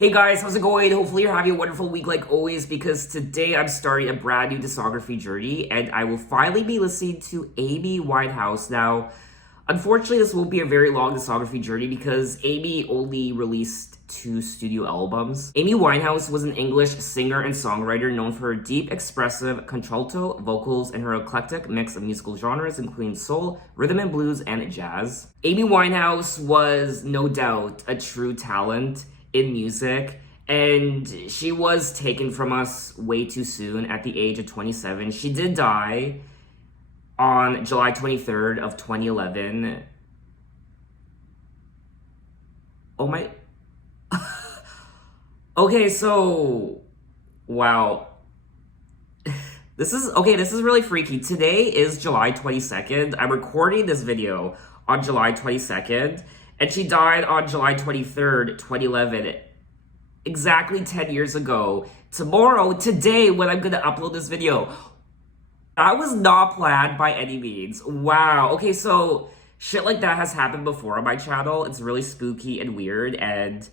Hey guys, how's it going? Hopefully you're having a wonderful week like always, because today I'm starting a brand new discography journey and I will finally be listening to Amy Winehouse. Now, unfortunately this won't be a very long discography journey because Amy only released 2 studio albums. Amy Winehouse was an English singer and songwriter known for her deep, expressive contralto vocals and her eclectic mix of musical genres including soul, rhythm and blues, and jazz. Amy Winehouse was no doubt a true talent in music, and she was taken from us way too soon at the age of 27. She did die on July 23rd of 2011. Oh my... Okay, so... Wow. This is really freaky. Today is July 22nd. I'm recording this video on July 22nd. And she died on July 23rd, 2011, exactly 10 years ago. Today, when I'm gonna upload this video. That was not planned by any means. Wow. Okay, so shit like that has happened before on my channel. It's really spooky and weird, and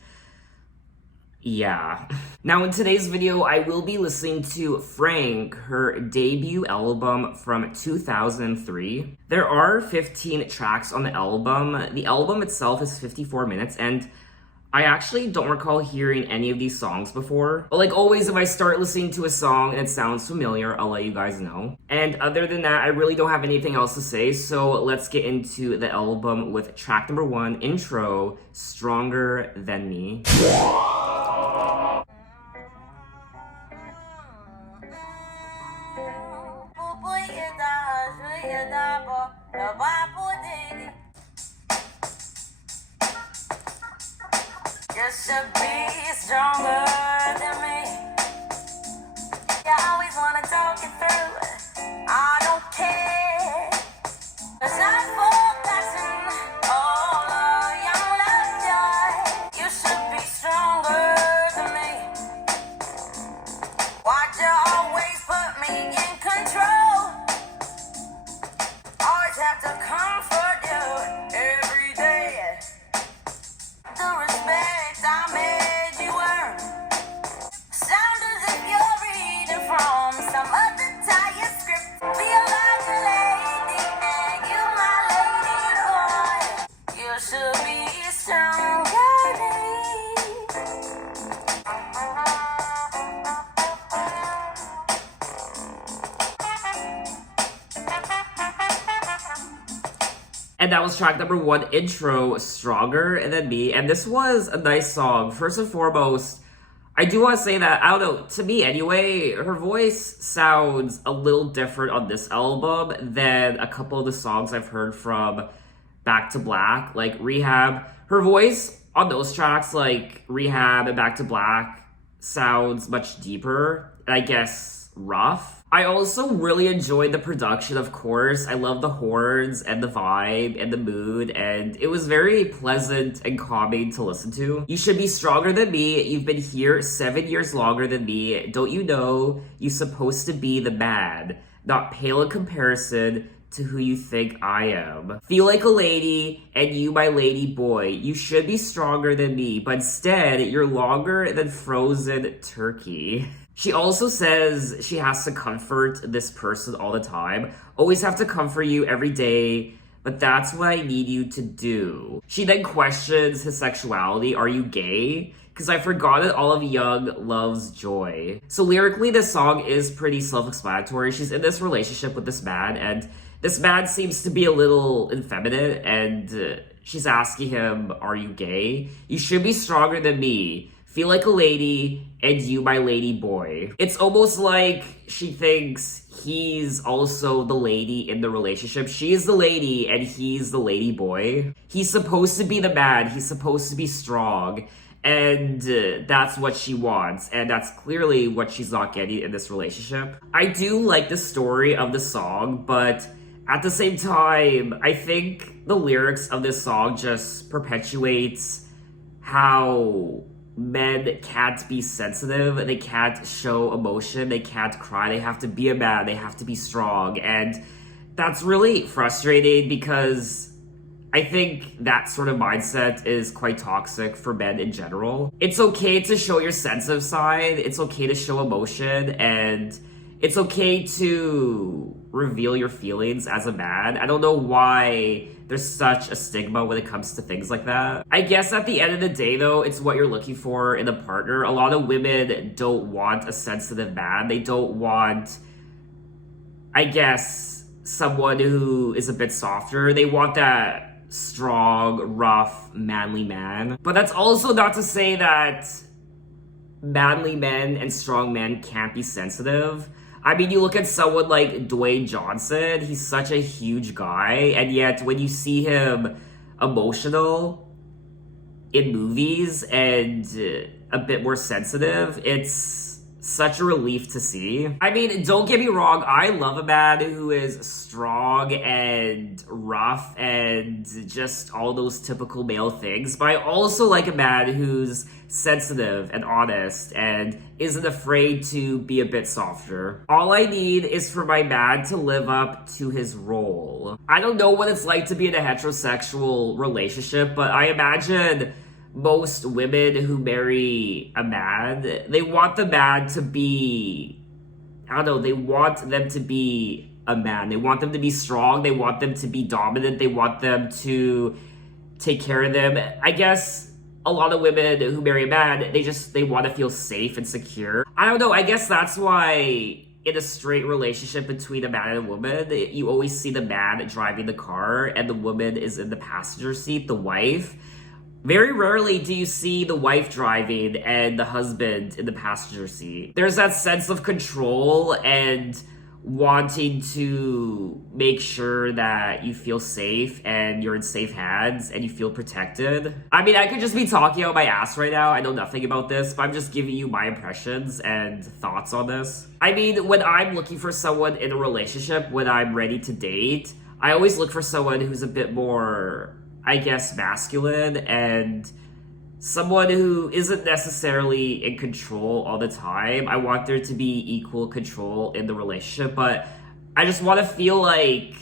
yeah. Now in today's video, I will be listening to Frank, her debut album from 2003. There are 15 tracks on the album. The album itself is 54 minutes, and I actually don't recall hearing any of these songs before. But like always, if I start listening to a song and it sounds familiar, I'll let you guys know. And other than that, I really don't have anything else to say, so let's get into the album with track number 1, Intro, Stronger Than Me. You should be stronger than me. You always wanna talk it through. I don't care. 'Cause I'm focusing all of your love joy. You should be stronger than me. Why'd you always put me in control? Always have to comfort you every day. The respect I made you earn. Sound as if you're reading from some other tired script. Feel like a lady and you my lady boy. You should be stronger than me. And that was track number 1, Intro, Stronger Than Me. And this was a nice song. First and foremost, I do want to say that, I don't know, to me anyway, her voice sounds a little different on this album than a couple of the songs I've heard from Back to Black, like Rehab. Her voice on those tracks, like Rehab and Back to Black, sounds much deeper, and I guess rough. I also really enjoyed the production, of course. I love the horns and the vibe and the mood, and it was very pleasant and calming to listen to. You should be stronger than me. You've been here 7 years longer than me. Don't you know you're supposed to be the man, not pale in comparison to who you think I am. Feel like a lady, and you my lady boy. You should be stronger than me, but instead, you're longer than frozen turkey. She also says she has to comfort this person all the time. Always have to comfort you every day, but that's what I need you to do. She then questions his sexuality. Are you gay? Because I forgot that all of young loves joy. So lyrically, this song is pretty self-explanatory. She's in this relationship with this man, and this man seems to be a little effeminate, and she's asking him, are you gay? You should be stronger than me. Feel like a lady, and you my lady boy. It's almost like she thinks he's also the lady in the relationship. She's the lady, and he's the lady boy. He's supposed to be the man. He's supposed to be strong. And that's what she wants, and that's clearly what she's not getting in this relationship. I do like the story of the song, but at the same time, I think the lyrics of this song just perpetuates how men can't be sensitive, they can't show emotion, they can't cry, they have to be a man, they have to be strong, and that's really frustrating because I think that sort of mindset is quite toxic for men in general. It's okay to show your sensitive side, it's okay to show emotion, and it's okay to reveal your feelings as a man. I don't know why there's such a stigma when it comes to things like that. I guess at the end of the day, though, it's what you're looking for in a partner. A lot of women don't want a sensitive man. They don't want, I guess, someone who is a bit softer. They want that strong, rough, manly man. But that's also not to say that manly men and strong men can't be sensitive. I mean, you look at someone like Dwayne Johnson, he's such a huge guy, and yet when you see him emotional in movies and a bit more sensitive, it's such a relief to see. I mean, don't get me wrong, I love a man who is strong and rough and just all those typical male things, but I also like a man who's sensitive and honest and isn't afraid to be a bit softer. All I need is for my man to live up to his role. I don't know what it's like to be in a heterosexual relationship, but I imagine most women who marry a man, they want the man to be, I don't know, they want them to be a man. They want them to be strong. They want them to be dominant. They want them to take care of them. I guess a lot of women who marry a man, they want to feel safe and secure. I don't know, I guess that's why in a straight relationship between a man and a woman, you always see the man driving the car and the woman is in the passenger seat, the wife. Very rarely do you see the wife driving and the husband in the passenger seat. There's that sense of control and wanting to make sure that you feel safe and you're in safe hands and you feel protected. I mean, I could just be talking out my ass right now. I know nothing about this, but I'm just giving you my impressions and thoughts on this. I mean, when I'm looking for someone in a relationship, when I'm ready to date, I always look for someone who's a bit more, I guess, masculine and someone who isn't necessarily in control all the time. I want there to be equal control in the relationship, but I just want to feel like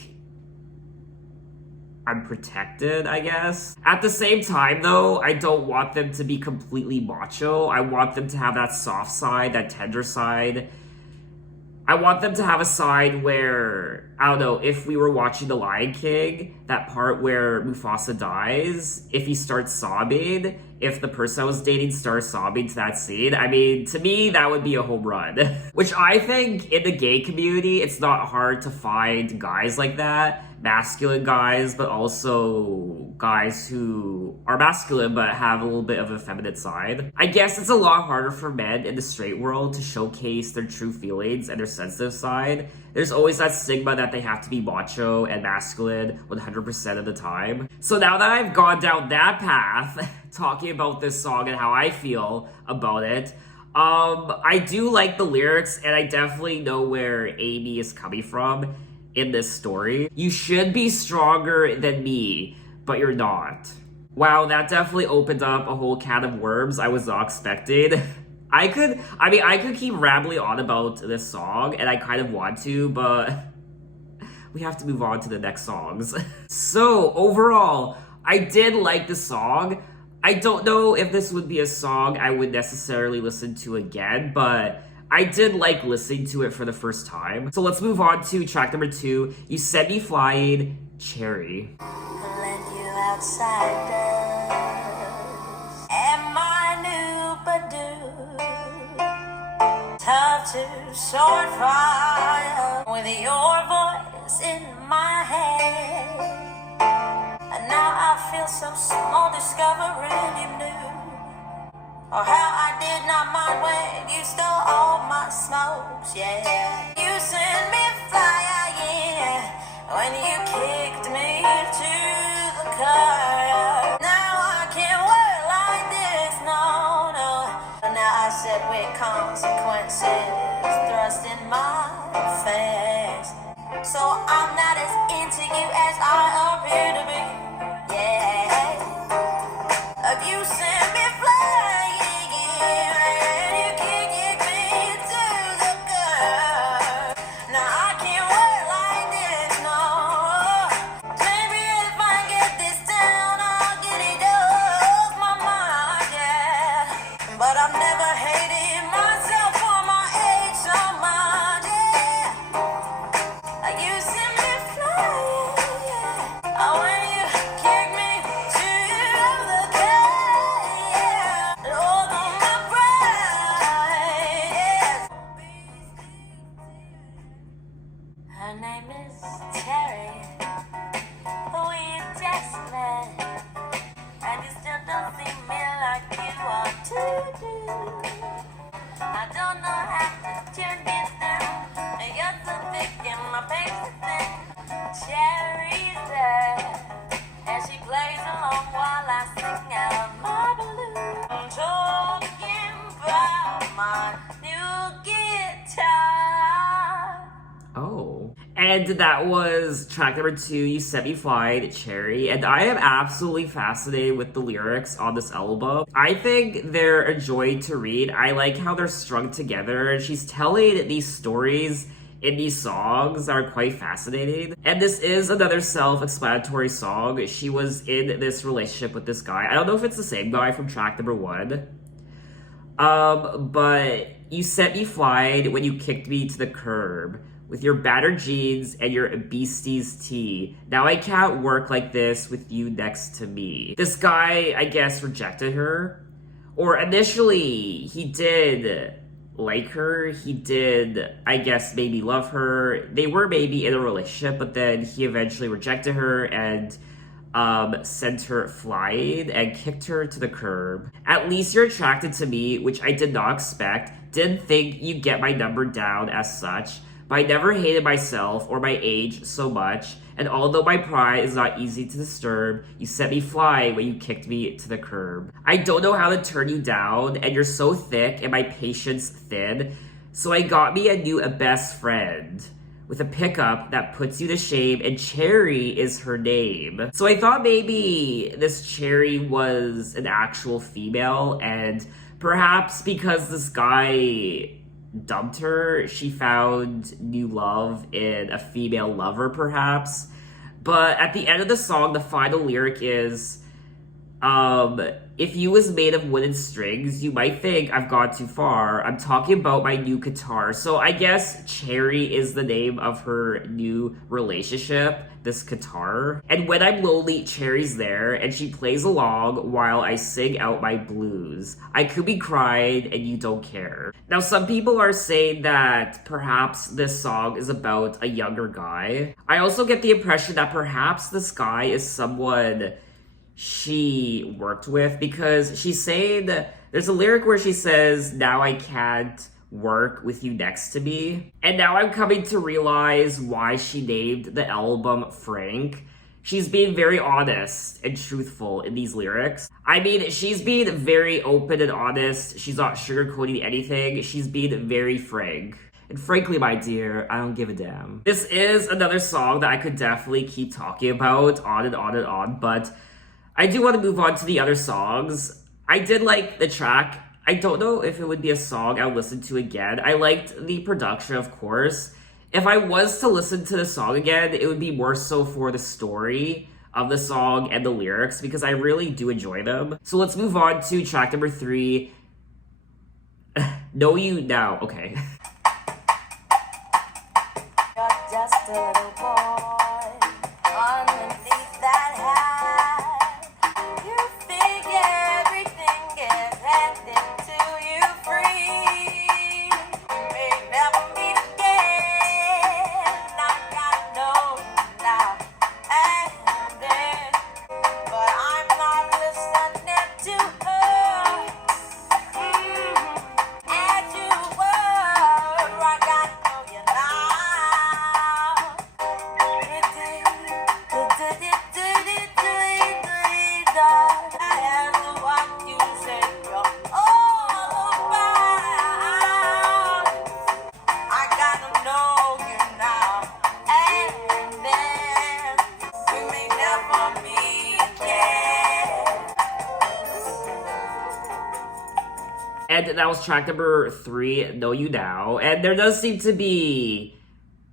I'm protected, I guess. At the same time, though, I don't want them to be completely macho. I want them to have that soft side, that tender side. I want them to have a side where, I don't know, if we were watching The Lion King, that part where Mufasa dies, if he starts sobbing, if the person I was dating starts sobbing to that scene, I mean, to me, that would be a home run. Which I think in the gay community, it's not hard to find guys like that. Masculine guys, but also guys who are masculine but have a little bit of a feminine side. I guess it's a lot harder for men in the straight world to showcase their true feelings and their sensitive side. There's always that stigma that they have to be macho and masculine 100% of the time. So now that I've gone down that path, talking about this song and how I feel about it, I do like the lyrics and I definitely know where Amy is coming from in this story. You should be stronger than me, but you're not. Wow, that definitely opened up a whole can of worms I was not expecting. I could keep rambling on about this song, and I kind of want to, but we have to move on to the next songs. So, overall, I did like the song. I don't know if this would be a song I would necessarily listen to again, but I did like listening to it for the first time. So let's move on to track number 2, You Sent Me Flying, Cherry. Let you outsiders and my new Badoo. Tough to sort fire with your voice in my head. And now I feel so small discovering you knew. Or how I did not mind when you stole all my smokes, yeah. You sent me flying when you kicked me to the curb. Now I can't work like this, no, no. Now I said with consequences thrust in my face. So I'm not as into you as I appear to be, yeah. You sent me flying. This never hated myself for my age so much, yeah. You sent me flying, yeah. Oh, when you kick me to the curb, yeah. And all on my pride, yeah. Her name is Terry. We just met, and you still don't see me like you are to do. I don't know how to turn this down, and you're so thick in my face thin. Cherry's there, and she plays along while I sing out my blues. I'm talking about my new guitar. Oh. And that was track number 2, You Set Me Fly, Cherry. And I am absolutely fascinated with the lyrics on this album. I think they're a joy to read. I like how they're strung together. She's telling these stories in these songs that are quite fascinating. And this is another self-explanatory song. She was in this relationship with this guy. I don't know if it's the same guy from track number 1. But you set me fly when you kicked me to the curb with your battered jeans and your beastie's tee. Now I can't work like this with you next to me. This guy, I guess, rejected her. Or initially, he did like her. He did, I guess, maybe love her. They were maybe in a relationship, but then he eventually rejected her and sent her flying and kicked her to the curb. At least you're attracted to me, which I did not expect. Didn't think you'd get my number down as such. But I never hated myself or my age so much, and although my pride is not easy to disturb, you set me fly when you kicked me to the curb. I don't know how to turn you down, and you're so thick and my patience thin, so I got me a new best friend with a pickup that puts you to shame, and Cherry is her name. So I thought maybe this Cherry was an actual female, and perhaps because this guy dumped her, she found new love in a female lover, perhaps. But at the end of the song, the final lyric is, if you was made of wooden strings, you might think I've gone too far. I'm talking about my new guitar. So I guess Cherry is the name of her new relationship, this guitar. And when I'm lonely, Cherry's there, and she plays along while I sing out my blues. I could be crying, and you don't care. Now, some people are saying that perhaps this song is about a younger guy. I also get the impression that perhaps this guy is someone she worked with, because she's saying that there's a lyric where she says, now I can't work with you next to me. And now I'm coming to realize why she named the album Frank. She's being very honest and truthful in these lyrics. I mean, she's being very open and honest. She's not sugarcoating anything. She's being very frank. And frankly, my dear, I don't give a damn. This is another song that I could definitely keep talking about on and on and on, but I do want to move on to the other songs. I did like the track. I don't know if it would be a song I would listen to again. I liked the production, of course. If I was to listen to the song again, it would be more so for the story of the song and the lyrics, because I really do enjoy them. So let's move on to track number 3. Know You Now. Okay. You're just a little boy underneath that hat. You think everything is handed to you free. We may never meet again. I gotta know now and then, but I'm not listening to her. As you were, I gotta know you now. And that was track number 3, Know You Now. And there does seem to be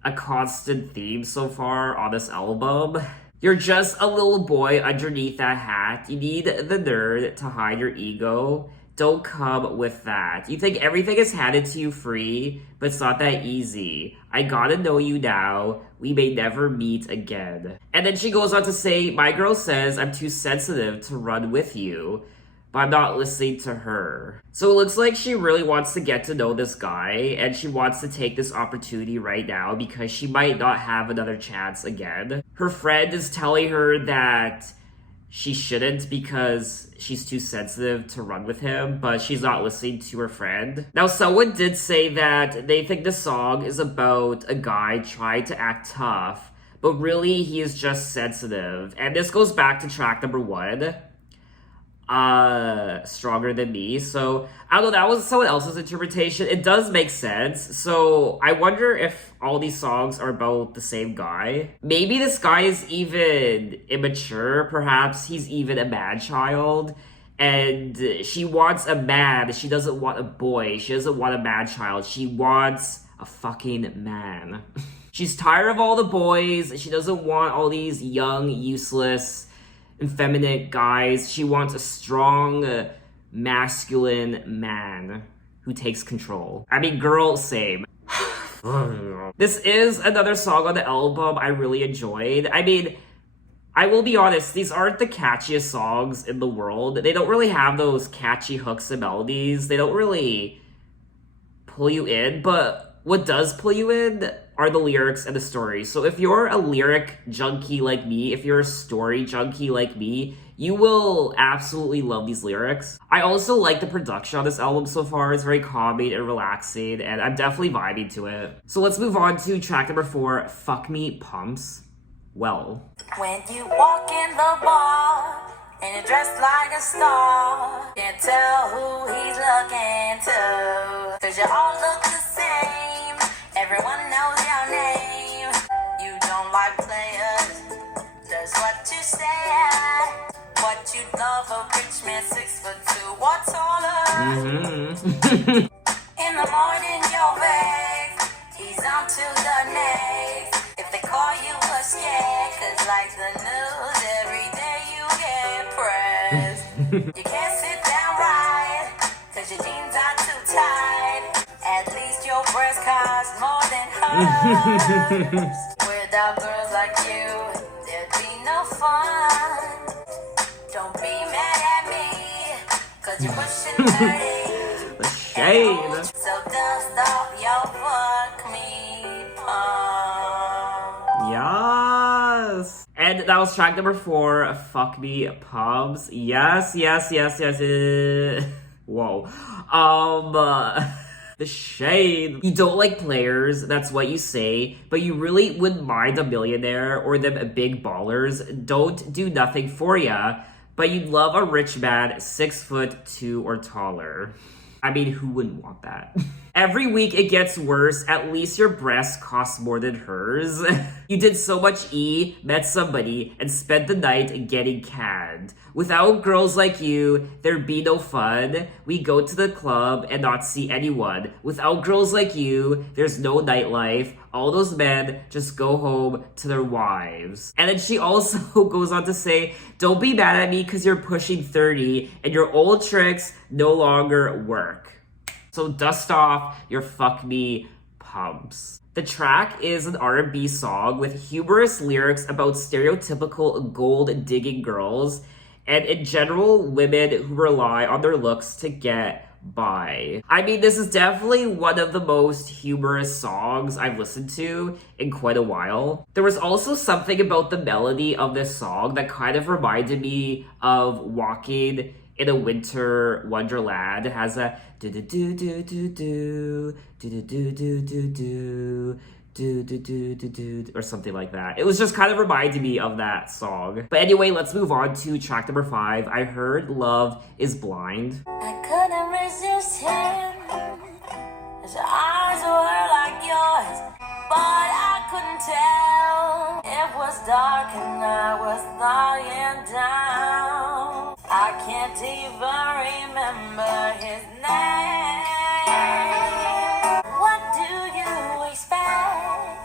a constant theme so far on this album. You're just a little boy underneath that hat. You need the nerd to hide your ego. don't come with that. You think everything is handed to you free, but it's not that easy. I gotta know you now. We may never meet again. And then she goes on to say, my girl says I'm too sensitive to run with you, but I'm not listening to her. So it looks like she really wants to get to know this guy, and she wants to take this opportunity right now because she might not have another chance again. Her friend is telling her that she shouldn't because she's too sensitive to run with him, but she's not listening to her friend. Now, someone did say that they think the song is about a guy trying to act tough, but really he is just sensitive. And this goes back to track number 1, Stronger Than Me. So I don't know, that was someone else's interpretation. It does make sense. So I wonder if all these songs are about the same guy. Maybe this guy is even immature. Perhaps he's even a mad child, and she wants a man. She doesn't want a boy. She doesn't want a mad child. She wants a fucking man. She's tired of all the boys. She doesn't want all these young, useless, effeminate guys. She wants a strong, masculine man who takes control. I mean, girl, same. This is another song on the album I really enjoyed. I mean, I will be honest, these aren't the catchiest songs in the world. They don't really have those catchy hooks and melodies. They don't really pull you in, but what does pull you in are the lyrics and the story. So if you're a lyric junkie like me, if you're a story junkie like me, you will absolutely love these lyrics. I also like the production on this album so far. It's very calming and relaxing, and I'm definitely vibing to it. So let's move on to track number 4, Fuck Me Pumps Well. When you walk in the bar and you're dressed like a star, can't tell who he's looking to, 'cause you all look the same. Everyone knows your name. You don't like players, that's what you say. What you love a rich man 6'2" or taller. In the morning you're vexed, he's on to the next. If they call you a scared, 'cause like the news, every day you get pressed. You can't sit down right, 'cause your jeans are too tight. At least your breast costs more than hers. Without girls like you, there'd be no fun. Don't be mad at me, 'cause you're pushing 30. The shade. So dust off your fuck me pump. Yes. And that was track number 4, Fuck Me Pubs. Yes. Whoa. The shade. You don't like players, that's what you say, but you really wouldn't mind a millionaire or them big ballers. Don't do nothing for ya, but you'd love a rich man 6'2" or taller. I mean, who wouldn't want that? Every week it gets worse. At least your breast costs more than hers. You did so much met somebody, and spent the night getting canned. Without girls like you, there'd be no fun. We go to the club and not see anyone. Without girls like you, there's no nightlife. All those men just go home to their wives. And then she also goes on to say, don't be mad at me because you're pushing 30 and your old tricks no longer work. So dust off your fuck me pumps. The track is an R&B song with humorous lyrics about stereotypical gold-digging girls and in general women who rely on their looks to get by. I mean, this is definitely one of the most humorous songs I've listened to in quite a while. There was also something about the melody of this song that kind of reminded me of walking in a winter wonderland. It has a do do do do do do do do do do do do do do do do or something like that. It was just kind of reminding me of that song. But anyway, let's move on to track number 5. I Heard Love Is Blind. I couldn't resist him. His eyes were like yours, but I couldn't tell. It was dark and I was lying down. I can't even remember his name. What do you expect?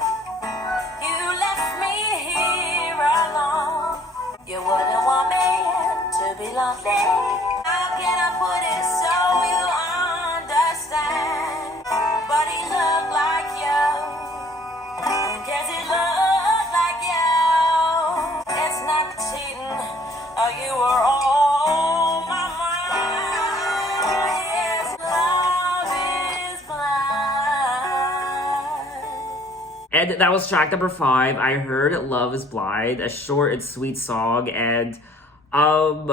You left me here alone. You wouldn't want me to be lonely. How can I put it so And that was track number 5. I heard Love is Blind, a short and sweet song, and um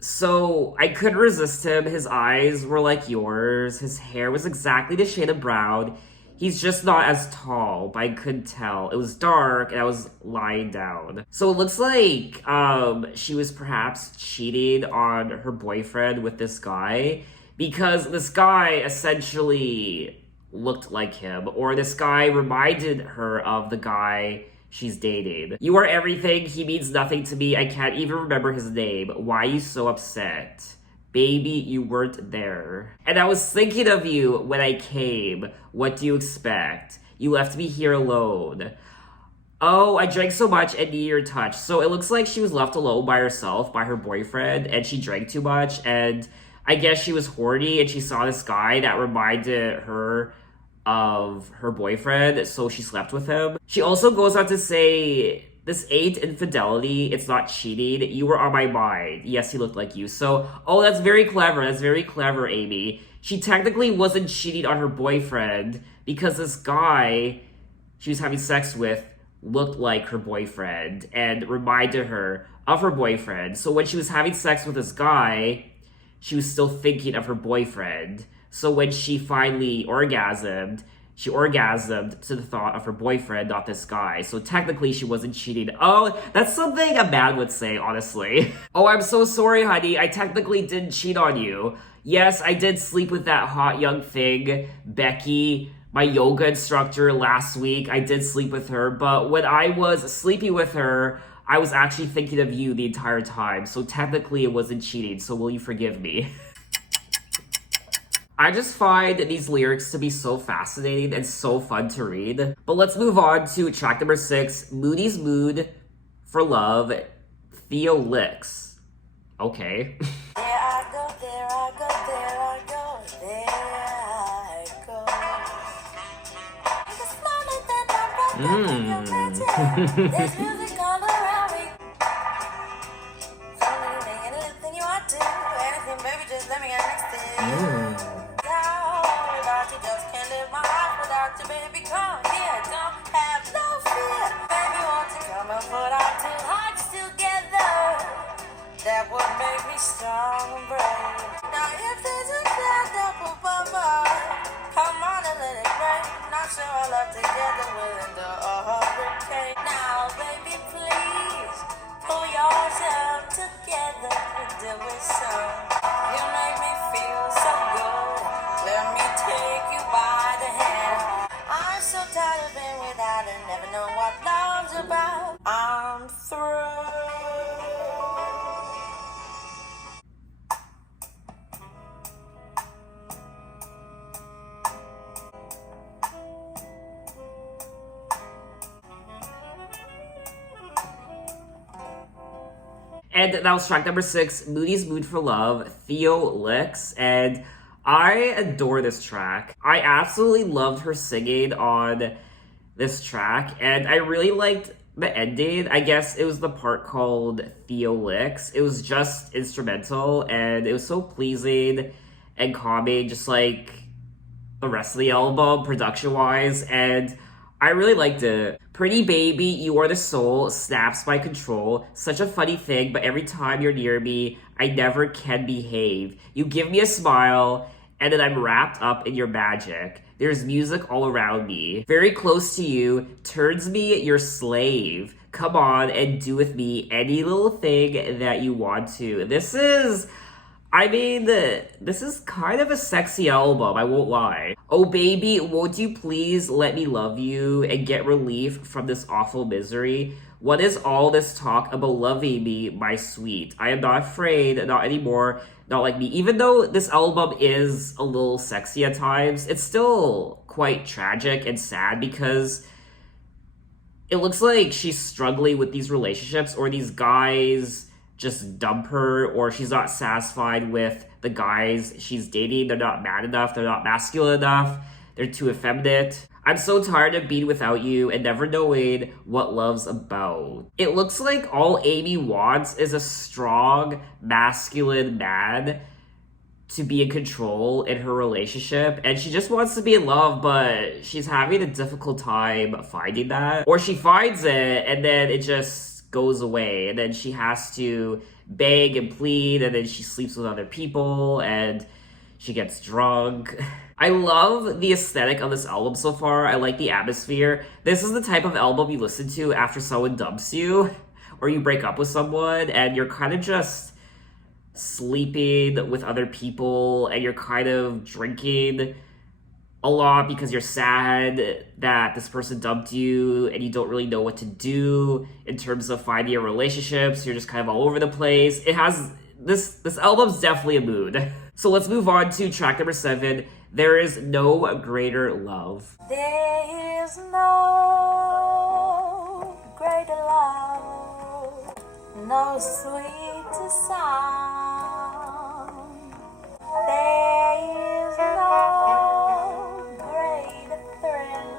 so I couldn't resist him. His eyes were like yours. His hair was exactly the shade of brown. He's just not as tall, but I couldn't tell. It was dark and I was lying down. So it looks like she was perhaps cheating on her boyfriend with this guy, because this guy essentially looked like him, or this guy reminded her of the guy she's dating. You are everything, he means nothing to me, I can't even remember his name. Why are you so upset? Baby, you weren't there. And I was thinking of you when I came. What do you expect? You left me here alone. Oh, I drank so much and need your touch. So it looks like she was left alone by herself, by her boyfriend, and she drank too much, and I guess she was horny and she saw this guy that reminded her of her boyfriend, so she slept with him. She also goes on to say, this ain't infidelity, it's not cheating, you were on my mind. Yes, he looked like you. So, oh, that's very clever, Amy. She technically wasn't cheating on her boyfriend because this guy she was having sex with looked like her boyfriend and reminded her of her boyfriend. So when she was having sex with this guy, she was still thinking of her boyfriend. So when she finally orgasmed, she orgasmed to the thought of her boyfriend, not this guy. So technically she wasn't cheating. Oh, that's something a man would say, honestly. Oh, I'm so sorry, honey. I technically didn't cheat on you. Yes, I did sleep with that hot young thing, Becky, my yoga instructor last week. I did sleep with her, but when I was sleeping with her, I was actually thinking of you the entire time. So technically it wasn't cheating, so will you forgive me? I just find these lyrics to be so fascinating and so fun to read. But let's move on to track number 6, Moody's Mood for Love, Theo Licks. Okay. There I go, there I go, there I go, there I go. This moment that I broke up in your mansion, there's music all around me. So anything and anything you want to, anything, baby, just let me get next to you. Without you, just can't live my life without you, baby. Come here, don't have no fear. Baby, won't you come and put our two hearts together? That would make me strong and brave. Now, if there's a cloud up above us, come on and let it rain. Not sure our love together will endure a hurricane. Now, baby, please pull yourself together and do it so. You make me feel so good. Let me take you by the hand. I'm so tired of being without and never know what love's about. I'm through. And that was track number 6, Moody's Mood for Love, Theo Licks. And I adore this track. I absolutely loved her singing on this track, and I really liked the ending. I guess it was the part called Theo Licks. It was just instrumental, and it was so pleasing and calming, just like the rest of the album, production-wise, and I really liked it. Pretty baby, you are the soul, snaps my control. Such a funny thing, but every time you're near me, I never can behave. You give me a smile, and then I'm wrapped up in your magic. There's music all around me. Very close to you, turns me your slave. Come on and do with me any little thing that you want to. This is kind of a sexy album, I won't lie. Oh baby, won't you please let me love you and get relief from this awful misery? What is all this talk about loving me, my sweet? I am not afraid, not anymore, not like me. Even though this album is a little sexy at times, it's still quite tragic and sad because it looks like she's struggling with these relationships, or these guys just dump her, or she's not satisfied with the guys she's dating. They're not man enough, they're not masculine enough, they're too effeminate. I'm so tired of being without you and never knowing what love's about. It looks like all Amy wants is a strong, masculine man to be in control in her relationship, and she just wants to be in love, but she's having a difficult time finding that. Or she finds it and then it just goes away, and then she has to beg and plead, and then she sleeps with other people and she gets drunk. I love the aesthetic of this album so far. I like the atmosphere. This is the type of album you listen to after someone dumps you or you break up with someone and you're kind of just sleeping with other people and you're kind of drinking a lot because you're sad that this person dumped you and you don't really know what to do in terms of finding a relationship, so you're just kind of all over the place. It has this album's definitely a mood. So let's move on to track number 7. There is no greater love. There is no greater love, no sweeter sound. There is no greater thrill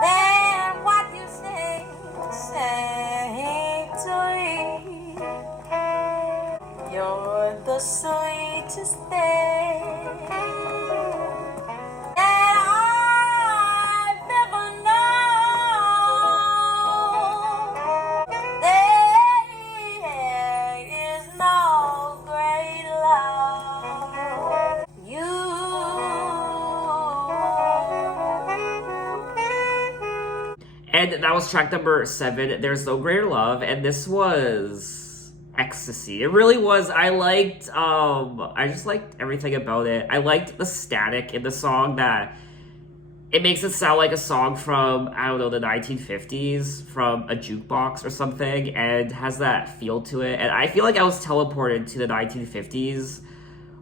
than what you sing to me. You're the sweetest thing that I've ever known. There is no great love. You. And that was track number 7, There's No Greater Love, and this was ecstasy. It really was. I just liked everything about it. I liked the static in the song, that it makes it sound like a song from, I don't know, the 1950s, from a jukebox or something, and has that feel to it. And I feel like I was teleported to the 1950s,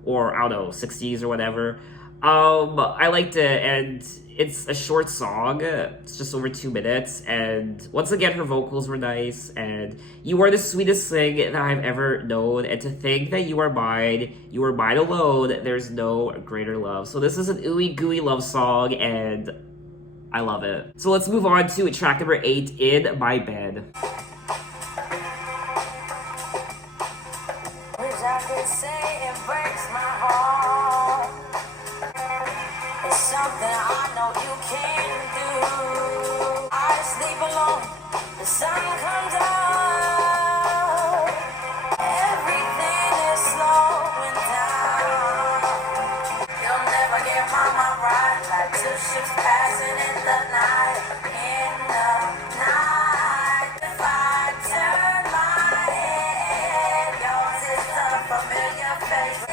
or I don't know, 60s or whatever. I liked it, and it's a short song. It's just over 2 minutes, and once again, her vocals were nice, and you are the sweetest thing that I've ever known, and to think that you are mine alone, there's no greater love. So this is an ooey gooey love song, and I love it. So let's move on to track number 8, In My Bed. Wish I could say it breaks my heart. It's something I know you can do. I sleep alone, the sun comes up, everything is slowing down. You'll never get my mind right, like 2 ships passing in the night, in the night. If I turn my head, yours is a familiar face.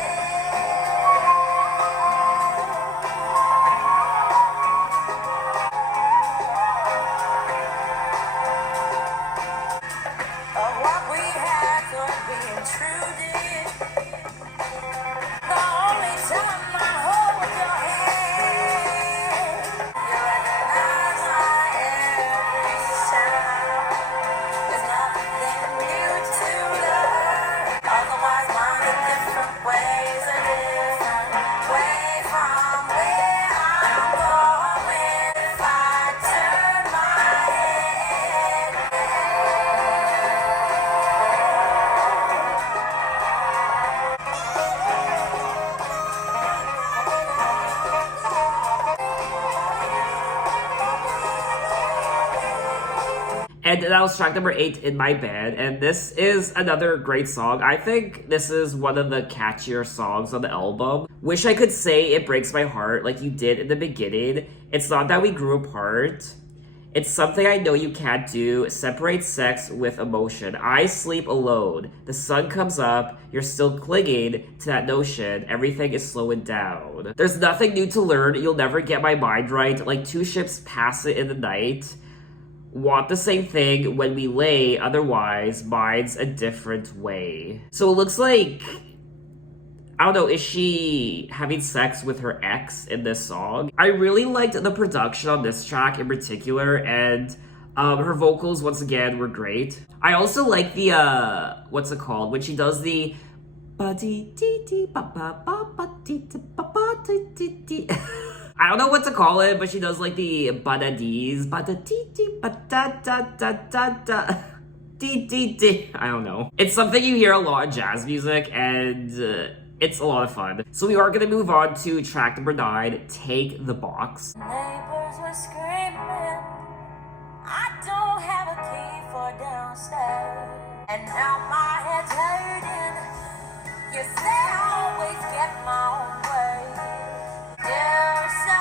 Of what we had could be intruded. The only time I hold your hand, you recognize my every sound. There's nothing new to learn. Otherwise, mine are different ways, a different way from where I'm going. If I turn my head. And that was track number 8, In My Bed, and this is another great song. I think this is one of the catchier songs on the album. Wish I could say it breaks my heart like you did in the beginning. It's not that we grew apart. It's something I know you can't do. Separate sex with emotion. I sleep alone. The sun comes up. You're still clinging to that notion. Everything is slowing down. There's nothing new to learn. You'll never get my mind right. Like 2 ships pass it in the night. Want the same thing when we lay, otherwise mine's a different way. So it looks like, I don't know, is she having sex with her ex in this song? I really liked the production on this track in particular, and her vocals once again were great. I also like the what's it called, when she does the I don't know what to call it, but she does like the badadis, badaditi, badadadadada, I don't know. It's something you hear a lot in jazz music, and It's a lot of fun. So we are gonna move on to track number 9, Take the Box. Neighbors were screaming, I don't have a key for downstairs. And now my head's hurting. You say I always get my own way. You're so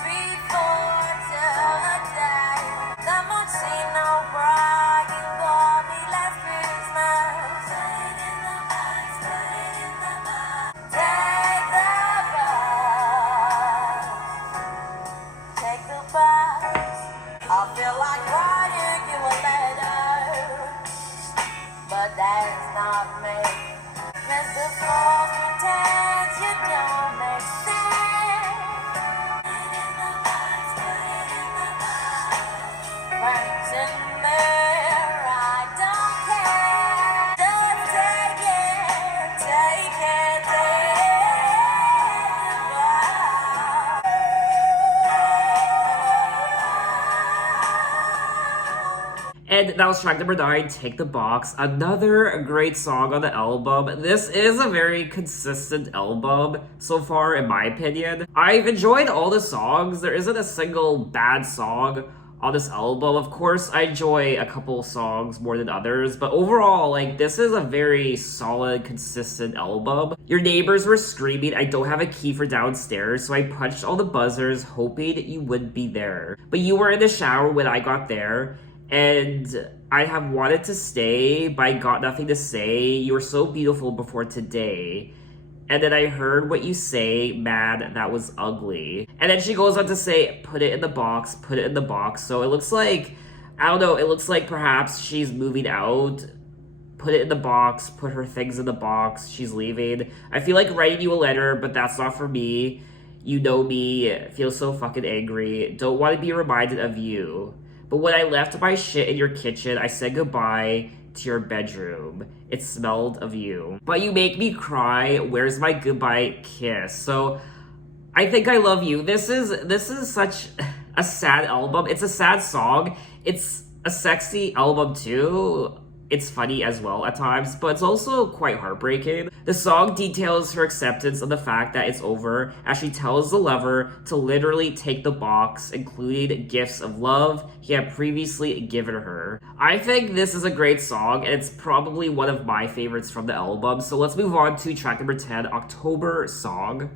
beautiful before today. The moon seemed no bright. You bought me last Christmas. Put it in the box, put it in the box. Take the box. Take the box. I feel like writing you a letter, but that's not me. Mr. Claus pretends you don't make sense. Put it in the box, put it in the box. Friends in there, I don't care. Just take it, take it, take And that was track number 9, Take the Box. Another great song on the album. This is a very consistent album so far, in my opinion. I've enjoyed all the songs. There isn't a single bad song on this album. Of course, I enjoy a couple songs more than others, but overall, like, this is a very solid, consistent album. Your neighbors were screaming, I don't have a key for downstairs, so I punched all the buzzers, hoping you would be there. But you were in the shower when I got there, and I have wanted to stay, but I got nothing to say. You were so beautiful before today. And then I heard what you say, man, that was ugly. And then she goes on to say, put it in the box, put it in the box. So it looks like, I don't know, it looks like perhaps she's moving out. Put it in the box, put her things in the box, she's leaving. I feel like writing you a letter, but that's not for me. You know me, feel so fucking angry. Don't want to be reminded of you. But when I left my shit in your kitchen, I said goodbye to your bedroom. It smelled of you. But you make me cry. Where's my goodbye kiss? So I Think I Love You. This is such a sad album. It's a sad song. It's a sexy album too. It's funny as well at times, but it's also quite heartbreaking. The song details her acceptance of the fact that it's over, as she tells the lover to literally take the box, including gifts of love he had previously given her. I think this is a great song, and it's probably one of my favorites from the album. So let's move on to track number 10, October Song.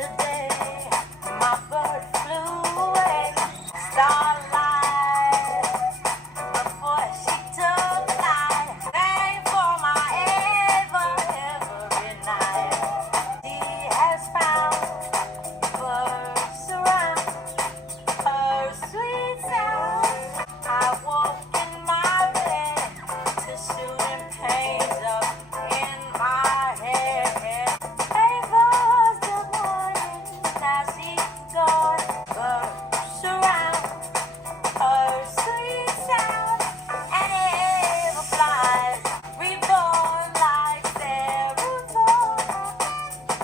today. My bird flew away. Starlight before she took flight. Thank for my every night. He has found birds around her sweet sound. I woke in my bed to shooting pains up in my head. It was the morning, now she's gone. Birds around her sweet sound, and ever flies, reborn like serotonin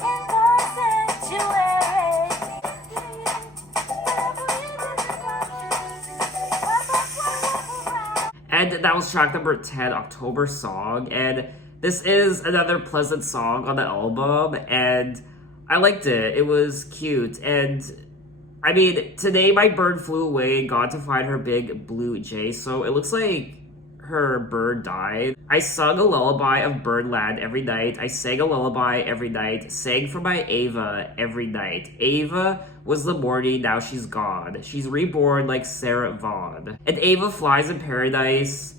in the sanctuary. And that was track number 10, October Song. And this is another pleasant song on the album, and I liked it. It was cute. And I mean, today my bird flew away and got to find her big blue jay, so it looks like her bird died. I sung a lullaby of Birdland every night. I sang a lullaby every night. Sang for my Ava every night. Ava was the morning, now she's gone. She's reborn like Sarah Vaughan. And Ava flies in paradise.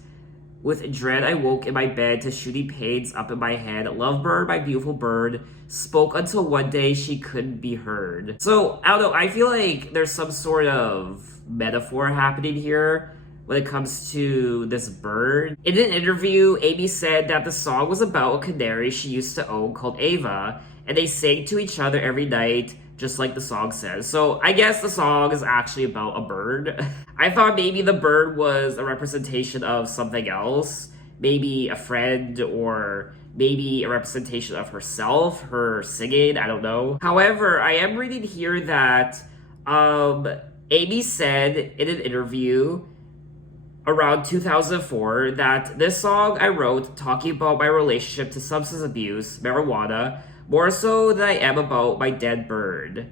With dread I woke in my bed to shooting pains up in my head. Lovebird, my beautiful bird, spoke until one day she couldn't be heard. So, I don't know, I feel like there's some sort of metaphor happening here when it comes to this bird. In an interview, Amy said that the song was about a canary she used to own called Ava, and they sang to each other every night, just like the song says. So I guess the song is actually about a bird. I thought maybe the bird was a representation of something else, maybe a friend, or maybe a representation of herself, her singing, I don't know. However, I am reading here that Amy said in an interview, around 2004 that this song I wrote talking about my relationship to substance abuse, marijuana, more so than I am about my dead bird.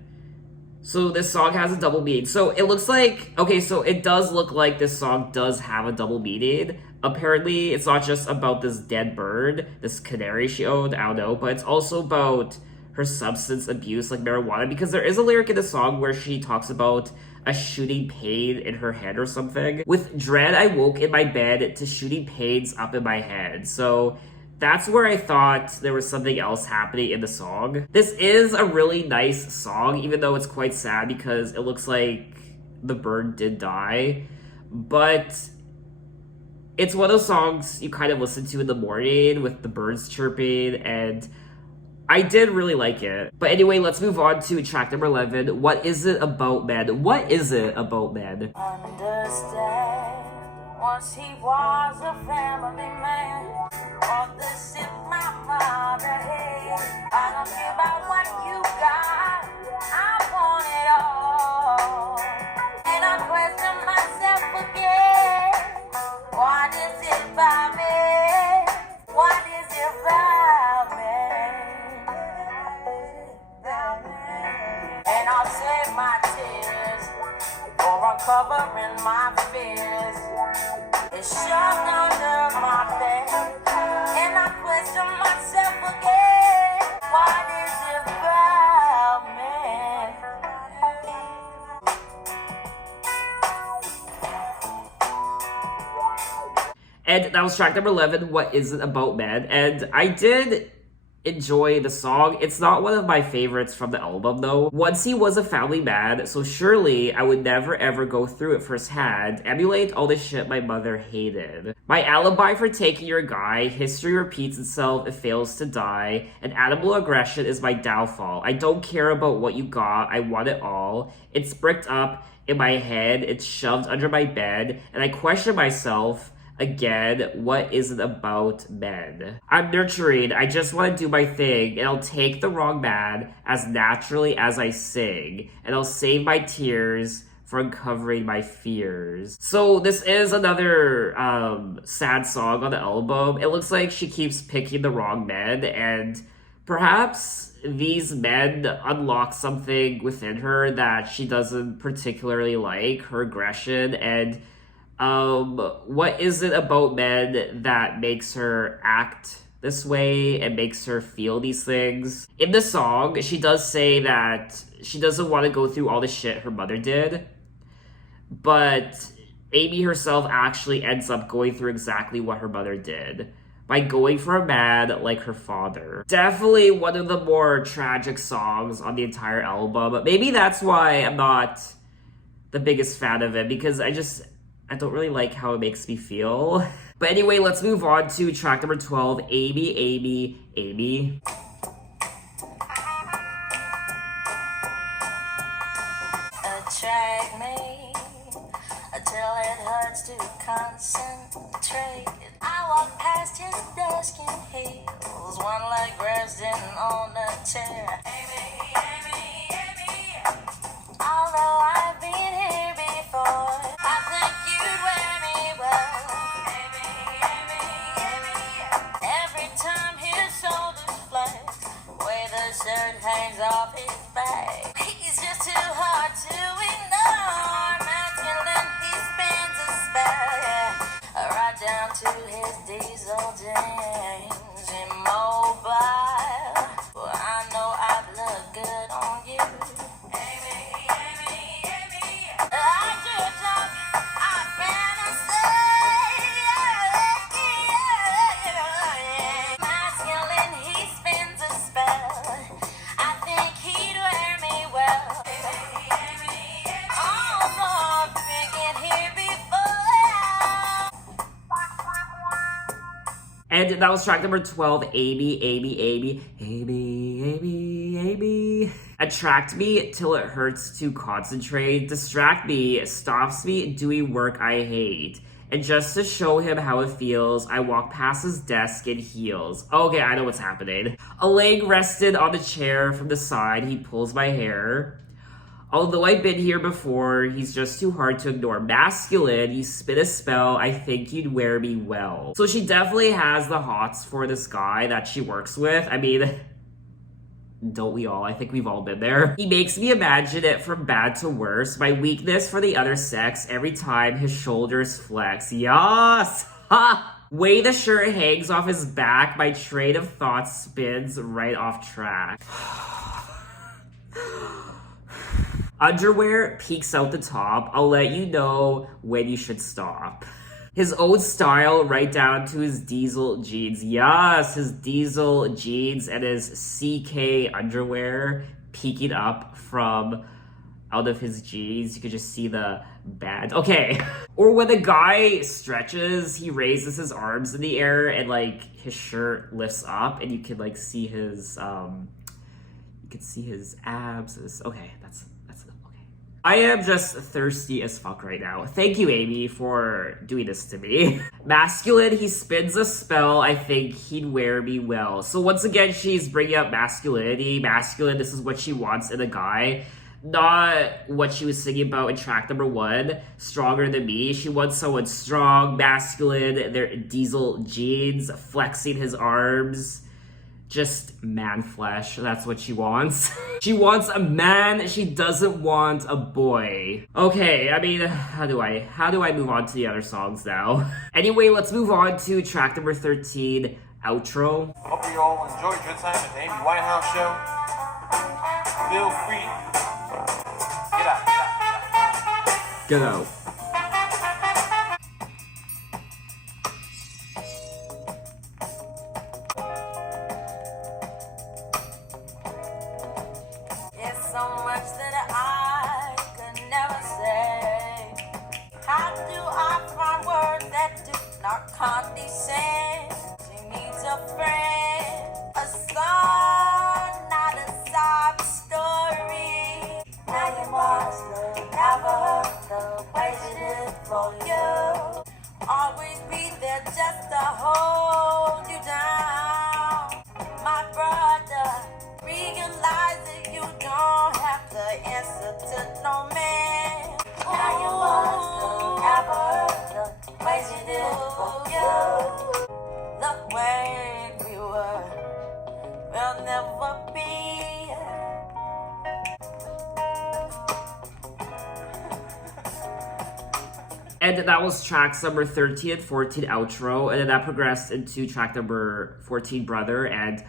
So this song has a double meaning. So it looks like, okay, so it does look like this song does have a double meaning. Apparently, it's not just about this dead bird, this canary she owned, I don't know, but it's also about her substance abuse, like marijuana, because there is a lyric in the song where she talks about a shooting pain in her head or something. With dread, I woke in my bed to shooting pains up in my head. So that's where I thought there was something else happening in the song. This is a really nice song, even though it's quite sad because it looks like the bird did die. But it's one of those songs you kind of listen to in the morning with the birds chirping, and I did really like it. But anyway, let's move on to track number 11. What is it about men? What is it about men? Understand, once he was a family man. All this shit my father had. I don't care about what you got. I want it all. And I question myself again. What is it about me? What is it about me? And I'll save my tears for uncovering my fears. It's shoved under my bed, and I question myself again. What is it about me? And that was track number 11, What Is It About Men? And I did enjoy the song. It's not one of my favorites from the album though. Once he was a family man, so surely I would never ever go through it firsthand. Emulate all the shit my mother hated. My alibi for taking your guy, history repeats itself, it fails to die, and animal aggression is my downfall. I don't care about what you got, I want it all. It's bricked up in my head, it's shoved under my bed, and I question myself, again, what is it about men? I'm nurturing, I just want to do my thing, and I'll take the wrong man as naturally as I sing, and I'll save my tears for uncovering my fears. So this is another sad song on the album. It looks like she keeps picking the wrong men, and perhaps these men unlock something within her that she doesn't particularly like, her aggression, and what is it about men that makes her act this way and makes her feel these things? In the song, she does say that she doesn't want to go through all the shit her mother did, but Amy herself actually ends up going through exactly what her mother did by going for a man like her father. Definitely one of the more tragic songs on the entire album, but maybe that's why I'm not the biggest fan of it, because I don't really like how it makes me feel. But anyway, let's move on to track number 12, Amy, Amy, Amy. Attract me until it hurts to concentrate. I walk past his desk in heels, one leg resting on the chair. Amy, Amy, Amy. Although I've been here before, I think you'd wear me well. Amy, Amy, Amy. Every time his shoulders flex, way the shirt hangs off his back, he's just too hard to ignore. Masculine, he spins a spell, yeah. Right down to his diesel jeans, immobile. Well, I know I'd look good on you. Amy, Amy, Amy. I do talk, I fantasize, yeah. Masculine, he spins a spell. I think he'd wear me well. Amy, Amy, Amy. Oh, no, been here before. And that was track number 12, Amy, Amy, Amy, Amy, Amy, Amy. Attract me till it hurts to concentrate. Distract me, stops me doing work I hate. And just to show him how it feels, I walk past his desk in heels. Okay, I know what's happening. A leg rested on the chair from the side, he pulls my hair. Although I've been here before, he's just too hard to ignore. Masculine, you spit a spell, I think you'd wear me well. So she definitely has the hots for this guy that she works with. I mean, don't we all? I think we've all been there. He makes me imagine it from bad to worse. My weakness for the other sex every time his shoulders flex. Yas! Ha! Way the shirt hangs off his back, my train of thought spins right off track. Underwear peeks out the top. I'll let you know when you should stop. His own style right down to his diesel jeans. Yes, his diesel jeans and his CK underwear peeking up from out of his jeans. You could just see the band. Okay. Or when a guy stretches, he raises his arms in the air and like his shirt lifts up and you can like see his you can see his abs. Okay, that's okay. I am just thirsty as fuck right now. Thank you, Amy, for doing this to me. Masculine, he spins a spell, I think he'd wear me well. So once again, she's bringing up masculinity. Masculine, this is what she wants in a guy. Not what she was singing about in track number 1, Stronger Than Me. She wants someone strong, masculine, their diesel jeans, flexing his arms. Just man flesh, that's what she wants. She wants a man, she doesn't want a boy. Okay, I mean, how do I move on to the other songs now? Anyway, let's move on to track number 13, Outro. Hope you all enjoyed your time at the Amy Winehouse show. Feel free. Get out. There's so much that I could never say. How do I find words that do not condescend? She needs a friend, a song, not a sob story. Now you must have never heard the way she did for you. Always be there just to hold you down. My brother, realize that you don't have to answer to no man. Now you must have never heard the way she did for you. The way we were will never be. And that was tracks number 13 and 14, Outro. And then that progressed into track number 14, Brother. And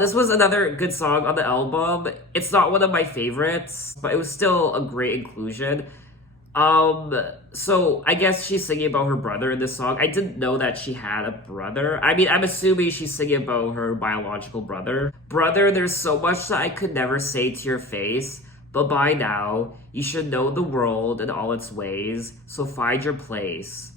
this was another good song on the album. It's not one of my favorites, but it was still a great inclusion. So I guess she's singing about her brother in this song. I didn't know that she had a brother. I mean, I'm assuming she's singing about her biological brother. Brother, there's so much that I could never say to your face, but by now, you should know the world and all its ways, so find your place.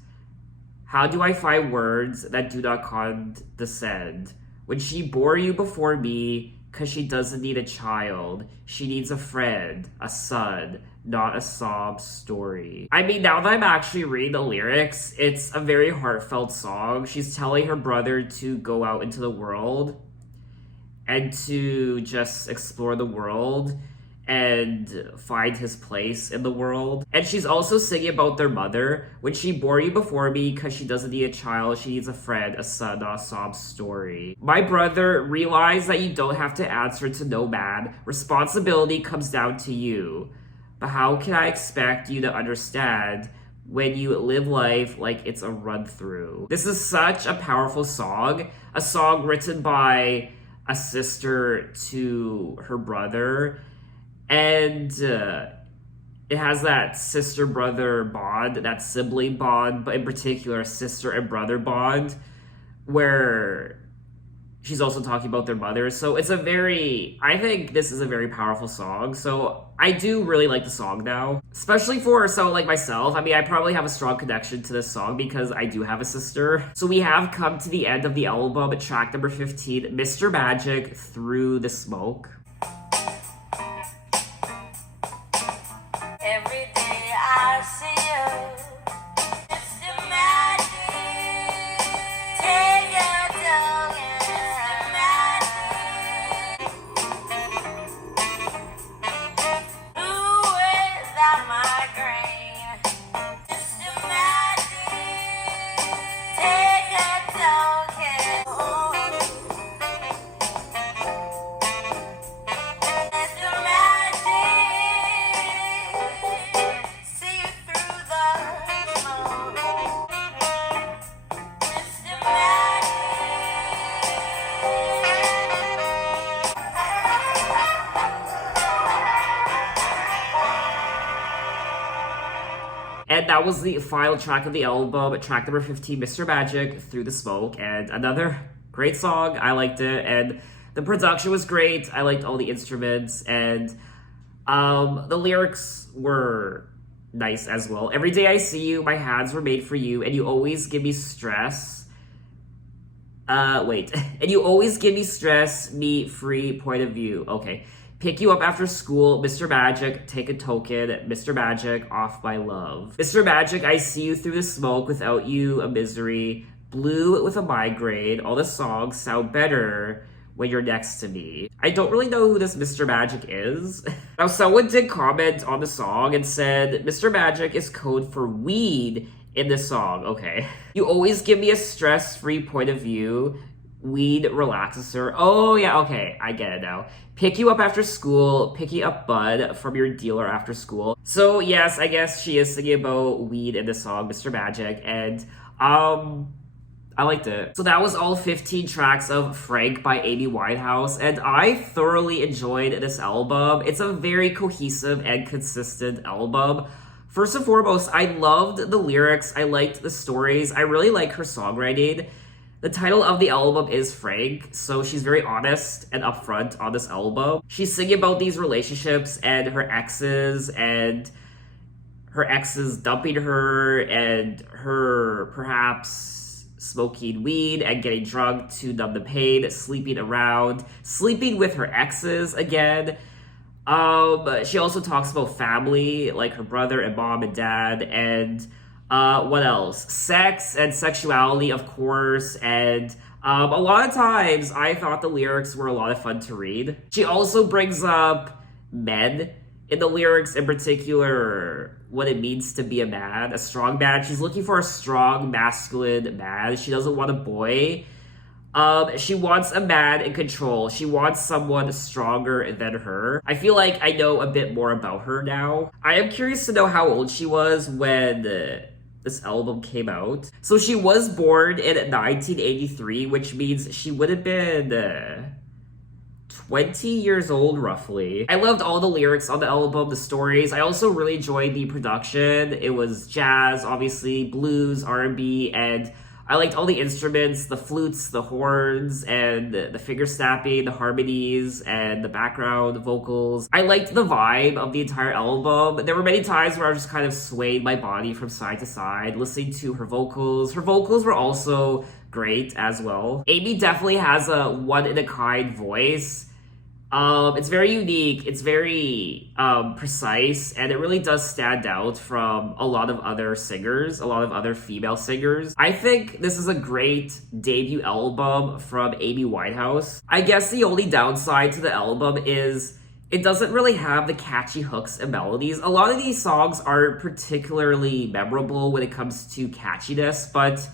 How do I find words that do not condescend? When she bore you before me, 'cause she doesn't need a child. She needs a friend, a son, not a sob story. I mean, now that I'm actually reading the lyrics, it's a very heartfelt song. She's telling her brother to go out into the world and to just explore the world and find his place in the world. And she's also singing about their mother. When she bore you before me, 'cause she doesn't need a child, she needs a friend, a son, not a sob story. My brother, realize that you don't have to answer to no man. Responsibility comes down to you. But how can I expect you to understand when you live life like it's a run-through? This is such a powerful song. A song written by a sister to her brother. And it has that sister-brother bond, that sibling bond, but in particular, sister and brother bond, where she's also talking about their mothers. So it's I think this is a very powerful song. So I do really like the song now, especially for someone like myself. I mean, I probably have a strong connection to this song because I do have a sister. So we have come to the end of the album at track number 15, Mr. Magic, Through the Smoke. Every day I see you, it's the magic. Take your tongue and it's the magic. Ooh, And that was the final track of the album, track number 15, Mr. Magic, Through the Smoke. And another great song. I liked it. And the production was great. I liked all the instruments. And the lyrics were nice as well. Every day I see you, my hands were made for you, and you always give me stress. And you always give me stress, me free point of view. Okay. Pick you up after school, Mr. Magic, take a token, Mr. Magic, off my love. Mr. Magic, I see you through the smoke, without you, a misery. Blue with a migraine, all the songs sound better when you're next to me. I don't really know who this Mr. Magic is. Now, someone did comment on the song and said, Mr. Magic is code for weed in this song. Okay. You always give me a stress-free point of view. Weed relaxes her. Oh, yeah, okay. I get it now. Pick you up after school. Picky up bud from your dealer after school. So, yes, I guess she is singing about weed in the song, Mr. Magic. And, I liked it. So that was all 15 tracks of Frank by Amy Winehouse, and I thoroughly enjoyed this album. It's a very cohesive and consistent album. First and foremost, I loved the lyrics. I liked the stories. I really like her songwriting. The title of the album is Frank, so she's very honest and upfront on this album. She's singing about these relationships and her exes dumping her and her perhaps smoking weed and getting drunk to numb the pain, sleeping around, sleeping with her exes again. She also talks about family, like her brother and mom and dad, and what else? Sex and sexuality, of course, and a lot of times I thought the lyrics were a lot of fun to read. She also brings up men in the lyrics, in particular, what it means to be a man, a strong man. She's looking for a strong, masculine man. She doesn't want a boy. She wants a man in control. She wants someone stronger than her. I feel like I know a bit more about her now. I am curious to know how old she was when this album came out. So she was born in 1983, which means she would have been 20 years old, roughly. I loved all the lyrics on the album, the stories. I also really enjoyed the production. It was jazz, obviously, blues, R&B, and I liked all the instruments, the flutes, the horns, and the finger snapping, the harmonies, and the background vocals. I liked the vibe of the entire album. There were many times where I just kind of swayed my body from side to side, listening to her vocals. Her vocals were also great as well. Amy definitely has a one-in-a-kind voice. It's very unique, it's very precise, and it really does stand out from a lot of other singers, a lot of other female singers. I think this is a great debut album from Amy Winehouse. I guess the only downside to the album is it doesn't really have the catchy hooks and melodies. A lot of these songs aren't particularly memorable when it comes to catchiness, but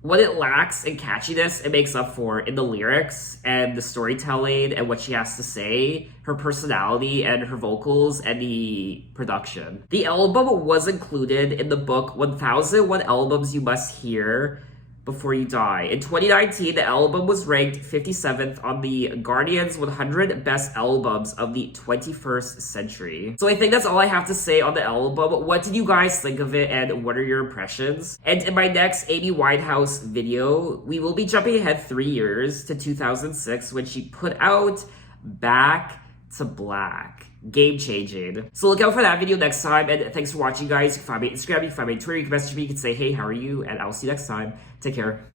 what it lacks in catchiness, it makes up for in the lyrics and the storytelling and what she has to say, her personality and her vocals and the production. The album was included in the book 1001 Albums You Must Hear Before You Die. In 2019, the album was ranked 57th on the Guardian's 100 Best Albums of the 21st Century. So I think that's all I have to say on the album. What did you guys think of it, and what are your impressions? And in my next Amy Winehouse video, we will be jumping ahead 3 years to 2006 when she put out Back to Black. Game-changing. So look out for that video next time, and thanks for watching, guys. You can find me on Instagram, you can find me on Twitter, you can message me, you can say, hey, how are you? And I'll see you next time. Take care.